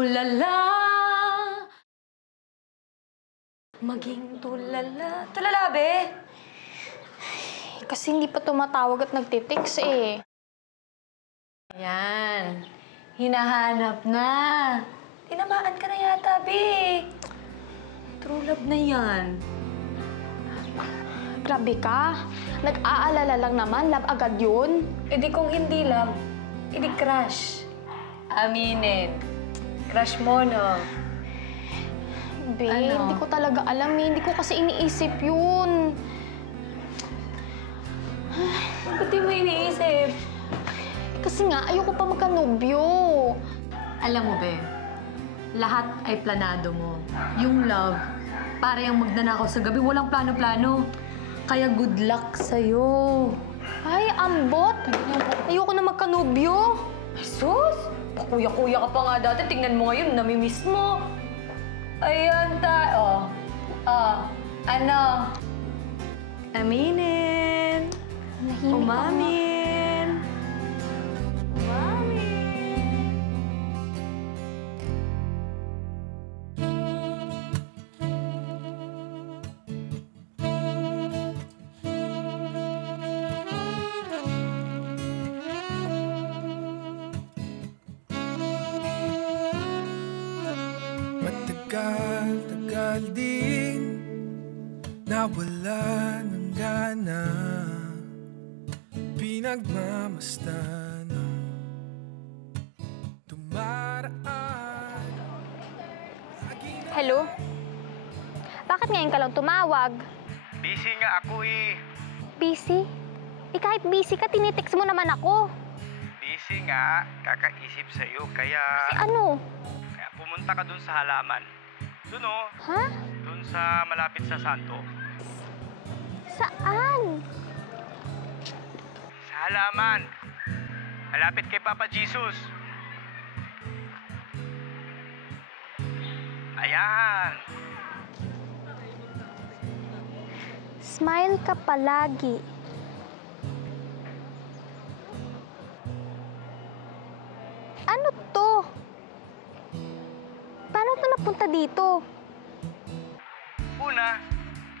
tulala. Maging tulala. Tulala, be? Kasi hindi pa tumatawag at nagtitext eh. Yan. Hinahanap na. Tinamaan ka na yata, be. True love na yan. Grabe ka. Nag-aalala lang naman. Love agad yun. E di kung hindi love, e di crush. Aminin. Crush mo, no? Babe, hindi ko talaga alam eh. Hindi ko kasi iniisip yun. Ba't di mo iniisip? Kasi nga, ayoko pa magkanobyo. Alam mo, be, lahat ay planado mo. Yung love, para yung magnanakaw sa gabi, walang plano-plano. Kaya good luck sa'yo. Ay, ambot. Ayoko na magkanobyo. Jesus! Pakuya-kuya ka pa nga dati. Tingnan mo ngayon, namimiss mo. Ayan tayo. Ano? Aminin. Nahimik ako. Umamin. Matagal din nawala ng gana, pinagmamasdan ng dumaraan. Hello? Bakit ngayon ka lang tumawag? Busy nga ako eh. Busy? Kahit busy ka, tinitext mo naman ako. Busy nga, kakaisip sa'yo kaya... Si ano? Kaya pumunta ka dun sa halaman. Dun oh. Ha? Dun sa malapit sa Santo. Saan? Sa halaman. Malapit kay Papa Jesus. Ayan. Smile ka palagi. Ano to? Paano to napunta dito? Una,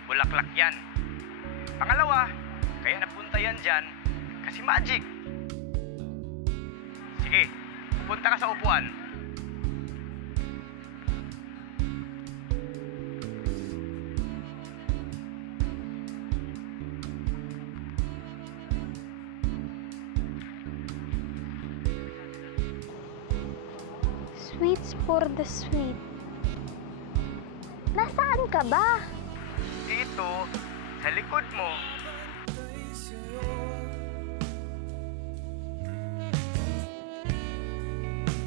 bulaklak yan. Pangalawa, kaya napunta yan dyan kasi magic. Sige, pupunta ka sa upuan. Sweets for the sweet. Nasaan ka ba? Dito, sa likod mo.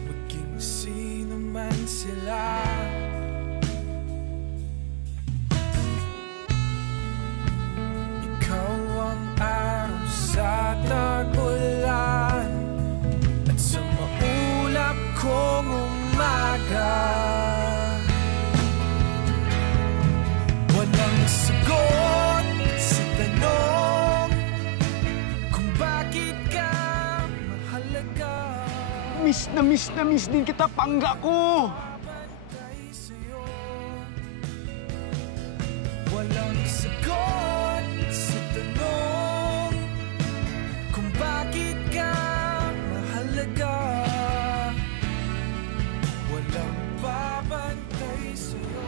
Maging sino man sila, ikaw ang araw sa tag-ulan at sa maulap kong umaga. Walang sagot sa tanong kung bakit ka mahalaga. Miss na miss din kita, pangga ko! Babantay sa'yo. Walang sagot sa tanong kung bakit ka mahalaga. Walang babantay sa'yo.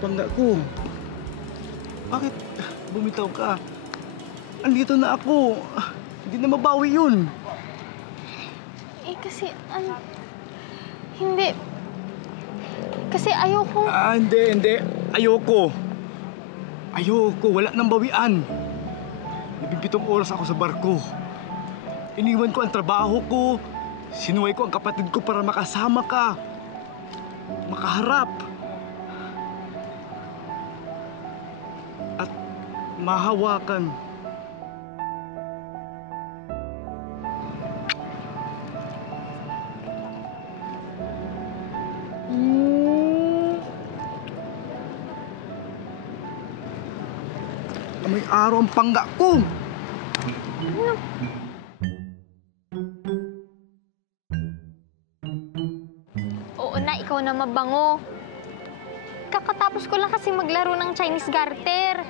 Pangga ko, bakit bumitaw ka? Andito na ako. Hindi na mabawi yun. Kasi, hindi. Kasi ayoko. Hindi. Ayoko. Wala nang bawian. 17 oras ako sa barko. Iniwan ko ang trabaho ko. Sinuway ko ang kapatid ko para makasama ka. Makaharap. At mahawakan. May araw ang pangga ko. mabango. Kakatapos ko lang kasi maglaro ng Chinese garter.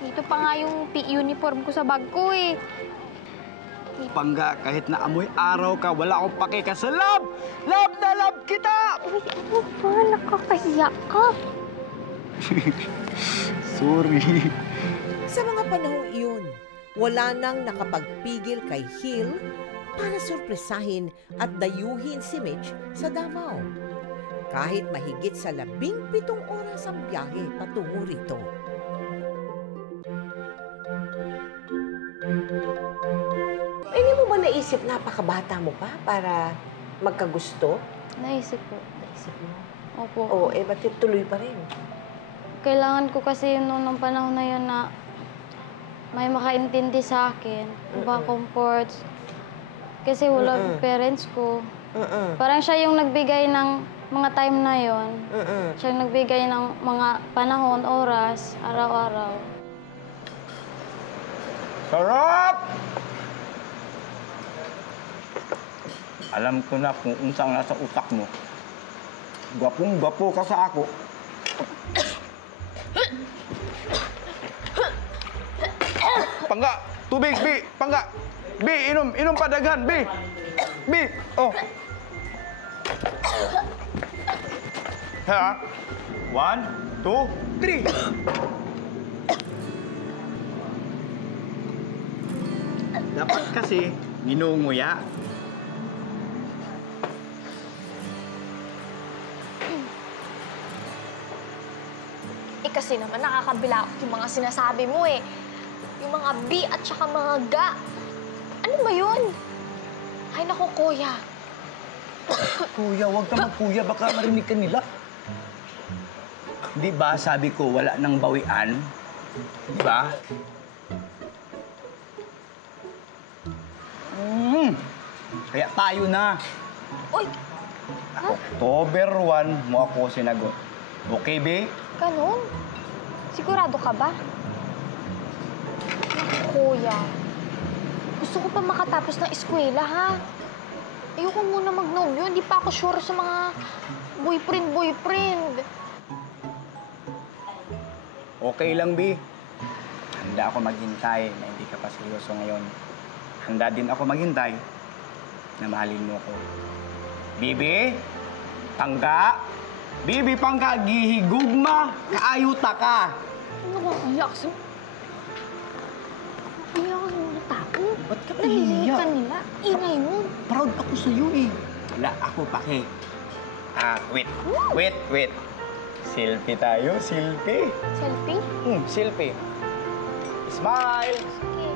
Dito pa nga yung uniform ko sa bag ko eh. Pangga, kahit na amoy araw ka, wala akong pakika sa love! Love na love kita! Uy, ano ba? Nakakahiya ka. Sorry. Sa mga panahong iyon, wala nang nakapagpigil kay Hill para sorpresahin at dayuhin si Mitch sa Davao. Kahit mahigit sa 17 oras ang biyahe patungo rito. Hindi mo ba naisip napakabata mo pa para magkagusto? Naisip po. Naisip mo? Opo. Oo, ba't tuloy pa rin? Kailangan ko kasi noon ng panahon na yun na may makaintindi sa akin, comfort. Kasi wala yung parents ko. Parang siya yung nagbigay ng mga time na yon. Siya yung nagbigay ng mga panahon, oras, araw-araw. Sarap! Alam ko na kung unsang nasa utak mo. Gwapong-gwapo ka sa ako. Pangga! Tubig, Bi! Pangga! Bi, inom! Inom pa daghan, Bi! Bi! Oh! Ha? 1, 2, 3! Dapat kasi, ninunguya. Kasi naman nakakabilakot yung mga sinasabi mo eh. Yung mga B at saka mga ga. Ano ba yun? Ay naku, kuya. Kuya, huwag ka magkuya. Baka marinig ka nila. Di ba sabi ko wala nang bawian? Di ba? Kaya tayo na. Uy! October 1 mo ako sinagot. Okay, Bi? Ganun? Sigurado ka ba? Kuya, gusto ko pa makatapos ng eskwela, ha? Ayoko muna magnobyo. Hindi pa ako sure sa mga boyfriend. Okay lang, Bi. Handa ako maghintay na hindi ka pa seryoso ngayon. Handa din ako maghintay na mahalin mo ko. Bibi? Pangga? Bibi, Pangga, gihigugma, kaayuta ka. Ano ba? Iyak sa... Iyak ka sa mga tao. Ba't ka Naliliit nahihiya? ka nila. Ingay mo. Proud ako sa'yo eh. Wala ako pake. Wait. Selfie tayo, selfie. Selfie? Selfie. Smile. Sige.